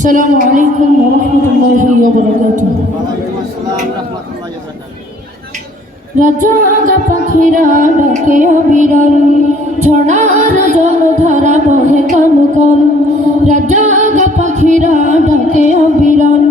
السلام عليكم ورحمة الله وبركاته রাজা পাখিরা ডাকে অবিরল ঝড়ার জলধারা বহে কন কন রাজা পাখিরা ডাকে অবিরল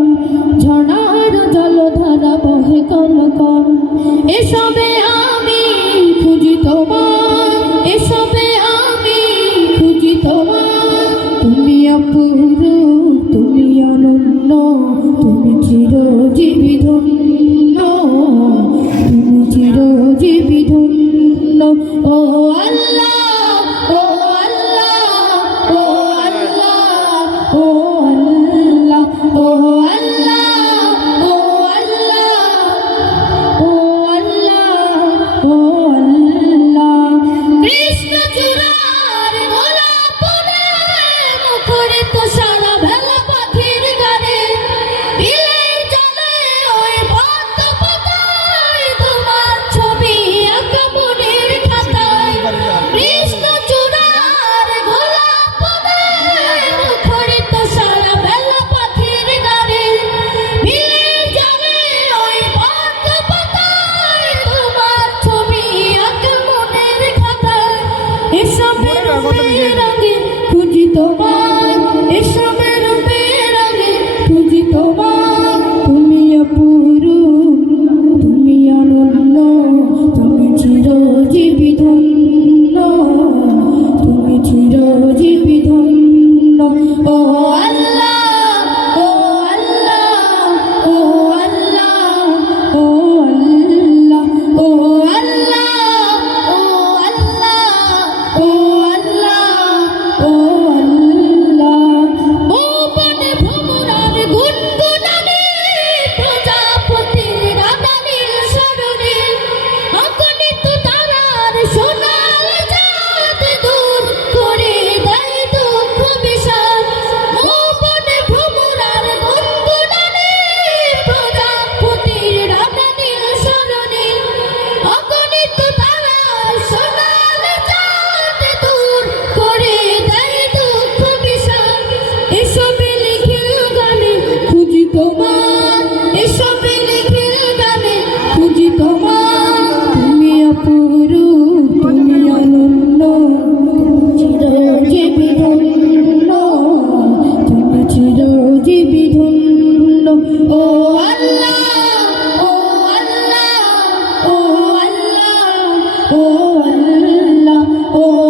খুঁজি তোমার এসবে রূপে রঙে খুঁজি তোমার তুমি অপুরু তুমি অনন্য, তুমি চিরজীবী ধন্য, তুমি চিরজীবী ধন্য। ও povo